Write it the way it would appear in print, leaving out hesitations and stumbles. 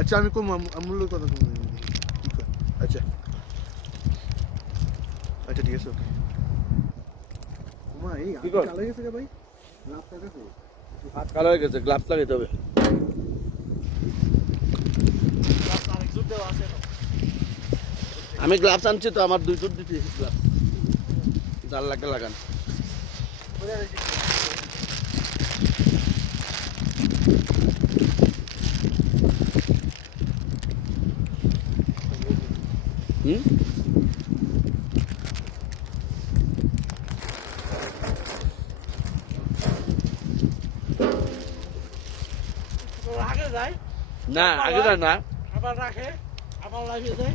আচ্ছা আমি কম আমূল্যর কথা কম আচ্ছা আচ্ছা ঠিক আছে ওকে ওমা এই চালা গেছে রে ভাই গ্লাভস লাগাছে হাত কালো হয়ে গেছে গ্লাভস লাগাইতে হবে আমি গ্লাভস আনছি তো আমার 2 জোড় দিতে গ্লাভস জাল লাগা লাগান আগে যায় না আগে যায় না আবার রাখে আবার লাগিয়ে দেয়